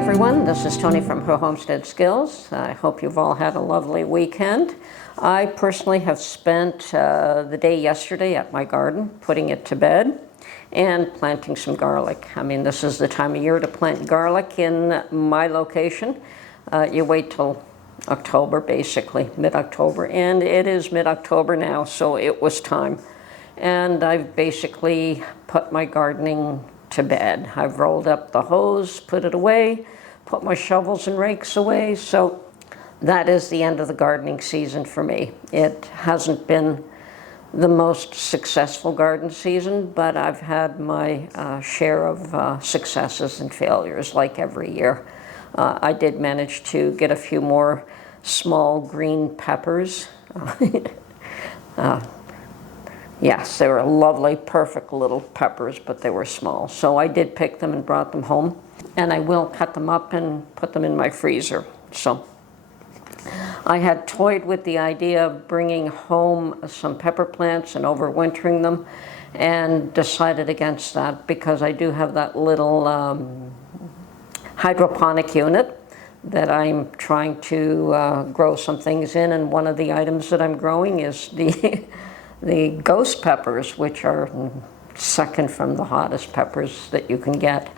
everyone, this is Tony from Her Homestead Skills. I hope you've all had a lovely weekend. I personally have spent the day yesterday at my garden, putting it to bed and planting some garlic. I mean, this is the time of year to plant garlic in my location. You wait till October, basically, mid-October, and it is mid-October now, so it was time. And I've basically put my gardening to bed. I've rolled up the hose, put it away, put my shovels and rakes away, so that is the end of the gardening season for me. It hasn't been the most successful garden season, but I've had my share of successes and failures like every year. I did manage to get a few more small green peppers. Yes, they were lovely, perfect little peppers, but they were small. So I did pick them and brought them home, and I will cut them up and put them in my freezer. So I had toyed with the idea of bringing home some pepper plants and overwintering them, and decided against that because I do have that little hydroponic unit that I'm trying to grow some things in, and one of the items that I'm growing is the ghost peppers, which are second from the hottest peppers that you can get.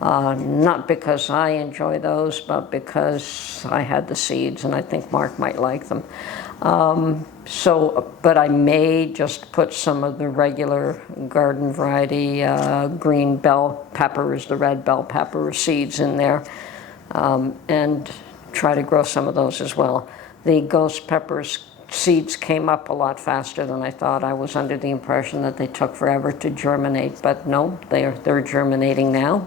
Not because I enjoy those, but because I had the seeds and I think Mark might like them. But I may just put some of the regular garden variety green bell peppers, the red bell pepper seeds in there, and try to grow some of those as well. The ghost peppers seeds came up a lot faster than I thought. I was under the impression that they took forever to germinate, but no, they're germinating now.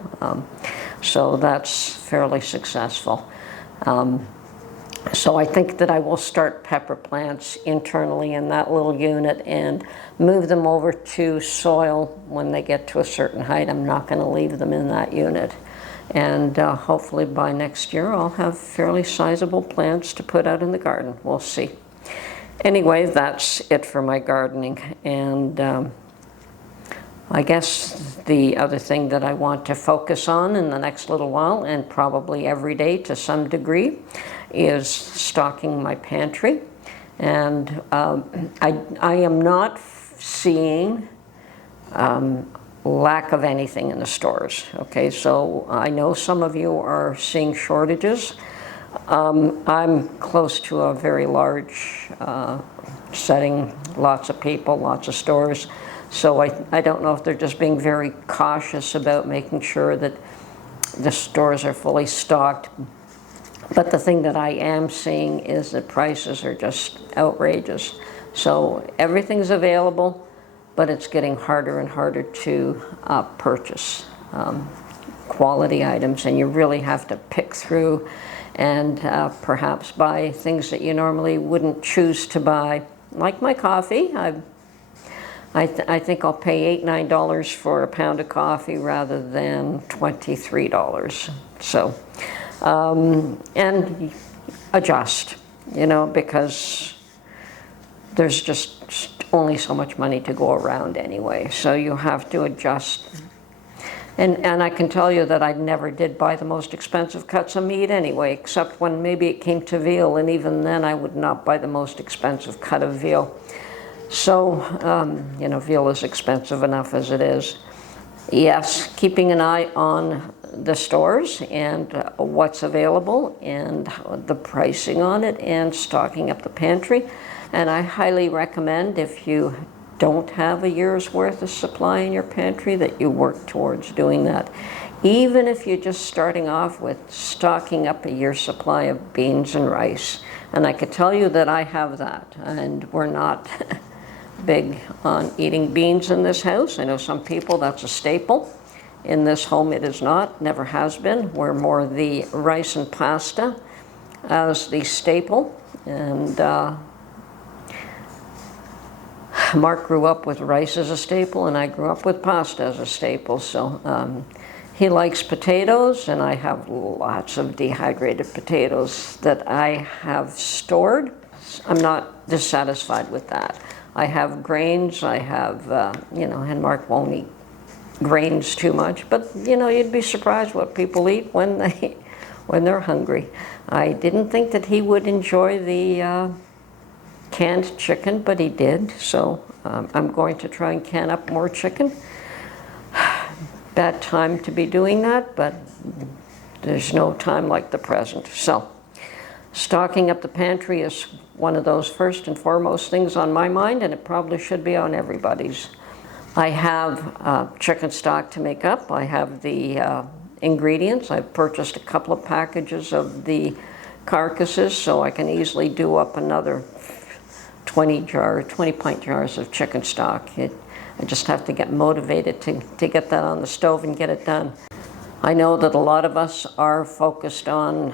So that's fairly successful. So I think that I will start pepper plants internally in that little unit and move them over to soil when they get to a certain height. I'm not going to leave them in that unit. And hopefully by next year I'll have fairly sizable plants to put out in the garden. We'll see. Anyway, that's it for my gardening, and I guess the other thing that I want to focus on in the next little while, and probably every day to some degree, is stocking my pantry. And I am not seeing lack of anything in the stores. Okay, so I know some of you are seeing shortages. I'm close to a very large setting, lots of people, lots of stores, so I don't know if they're just being very cautious about making sure that the stores are fully stocked. But the thing that I am seeing is that prices are just outrageous. So everything's available, but it's getting harder and harder to purchase quality items, and you really have to pick through and perhaps buy things that you normally wouldn't choose to buy. Like my coffee, I think I'll pay $8, $9 for a pound of coffee rather than $23. So, and adjust, because there's just only so much money to go around anyway. So you have to adjust. And I can tell you that I never did buy the most expensive cuts of meat anyway, except when maybe it came to veal, and even then I would not buy the most expensive cut of veal. So, veal is expensive enough as it is. Yes, keeping an eye on the stores and what's available and the pricing on it, and stocking up the pantry. And I highly recommend, if you don't have a year's worth of supply in your pantry, that you work towards doing that. Even if you're just starting off with stocking up a year's supply of beans and rice. And I could tell you that I have that, and we're not big on eating beans in this house. I know some people, that's a staple. In this home it is not, never has been. We're more the rice and pasta as the staple, and Mark grew up with rice as a staple, and I grew up with pasta as a staple. So he likes potatoes, and I have lots of dehydrated potatoes that I have stored. I'm not dissatisfied with that. I have grains, I have, and Mark won't eat grains too much, but you'd be surprised what people eat when they when they're hungry. I didn't think that he would enjoy the canned chicken, but he did. So I'm going to try and can up more chicken. Bad time to be doing that, but there's no time like the present. So stocking up the pantry is one of those first and foremost things on my mind, and it probably should be on everybody's. I have chicken stock to make up. I have the ingredients. I've purchased a couple of packages of the carcasses, so I can easily do up another 20 pint jars of chicken stock. I just have to get motivated to get that on the stove and get it done. I know that a lot of us are focused on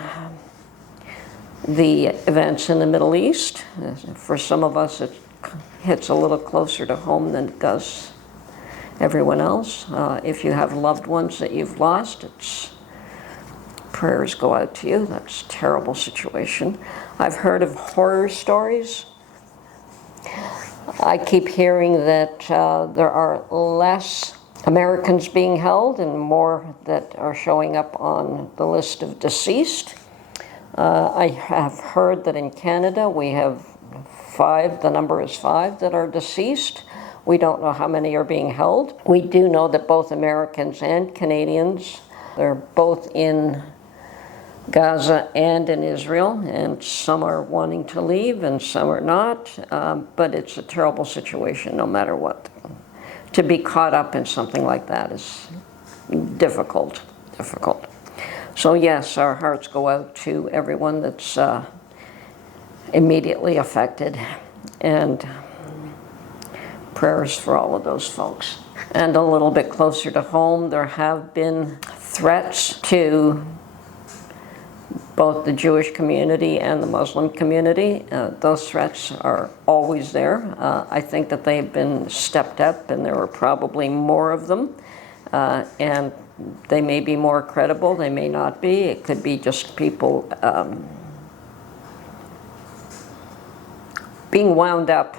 the events in the Middle East. For some of us, it hits a little closer to home than it does everyone else. If you have loved ones that you've lost, prayers go out to you. That's a terrible situation. I've heard of horror stories. I keep hearing that there are less Americans being held and more that are showing up on the list of deceased. I have heard that in Canada we have 5, the number is 5 that are deceased. We don't know how many are being held. We do know that both Americans and Canadians, they're both in Gaza and in Israel, and some are wanting to leave and some are not, but it's a terrible situation no matter what. To be caught up in something like that is difficult. So yes, our hearts go out to everyone that's immediately affected, and prayers for all of those folks. And a little bit closer to home, there have been threats to both the Jewish community and the Muslim community. Those threats are always there. I think that they've been stepped up, and there are probably more of them. And they may be more credible, they may not be. It could be just people being wound up.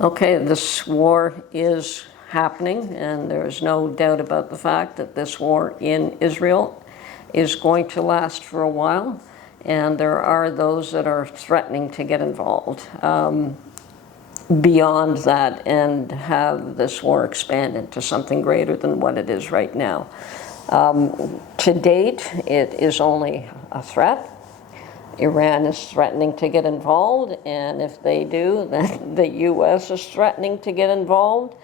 Okay, this war is happening, and there's no doubt about the fact that this war in Israel is going to last for a while, and there are those that are threatening to get involved beyond that and have this war expand into something greater than what it is right now. To date, it is only a threat. Iran is threatening to get involved, and if they do, then the U.S. is threatening to get involved,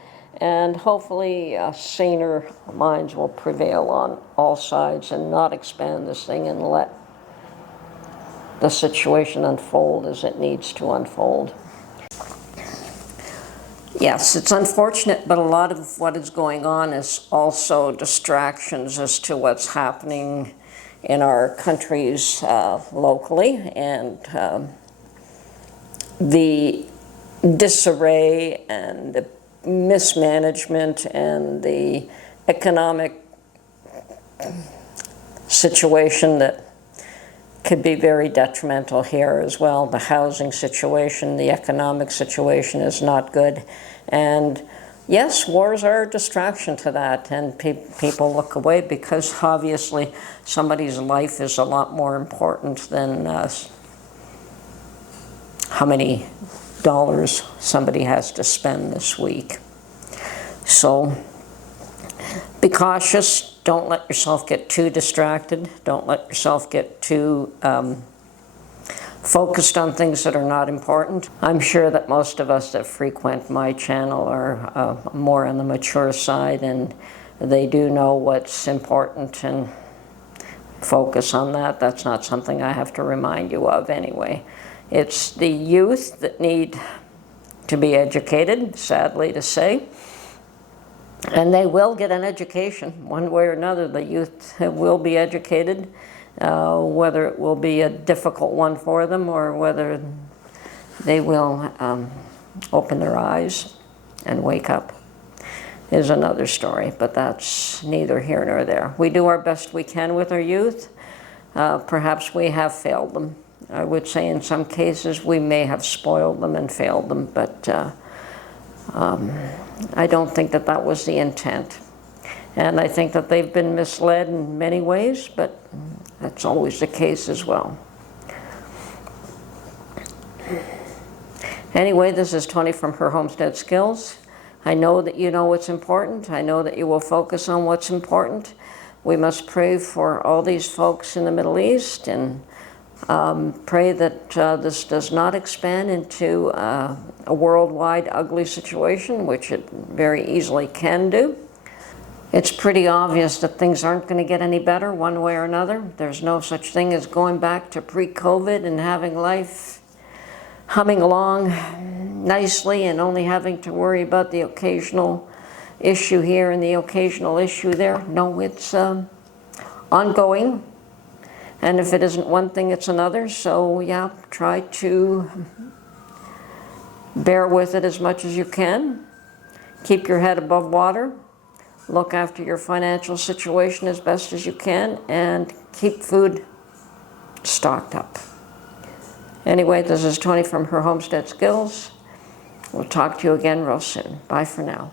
and hopefully saner minds will prevail on all sides and not expand this thing and let the situation unfold as it needs to unfold. Yes, it's unfortunate, but a lot of what is going on is also distractions as to what's happening in our countries locally, and the disarray and the mismanagement and the economic situation that could be very detrimental here as well. The housing situation, the economic situation is not good. And yes, wars are a distraction to that, and people look away because obviously somebody's life is a lot more important than how many dollars somebody has to spend this week. So be cautious. Don't let yourself get too distracted. Don't let yourself get too focused on things that are not important. I'm sure that most of us that frequent my channel are more on the mature side, and they do know what's important and focus on that. That's not something I have to remind you of anyway. It's the youth that need to be educated, sadly to say. And they will get an education one way or another. The youth will be educated, whether it will be a difficult one for them or whether they will open their eyes and wake up is another story, but that's neither here nor there. We do our best we can with our youth. Perhaps we have failed them. I would say in some cases we may have spoiled them and failed them, but I don't think that that was the intent. And I think that they've been misled in many ways, but that's always the case as well. Anyway, this is Tony from Her Homestead Skills. I know that you know what's important. I know that you will focus on what's important. We must pray for all these folks in the Middle East and pray that this does not expand into a worldwide ugly situation, which it very easily can do. It's pretty obvious that things aren't going to get any better one way or another. There's no such thing as going back to pre-COVID and having life humming along nicely and only having to worry about the occasional issue here and the occasional issue there. No, it's ongoing. And if it isn't one thing, it's another. So yeah, try to bear with it as much as you can. Keep your head above water. Look after your financial situation as best as you can, and keep food stocked up. Anyway, this is Tony from Her Homestead Skills. We'll talk to you again real soon. Bye for now.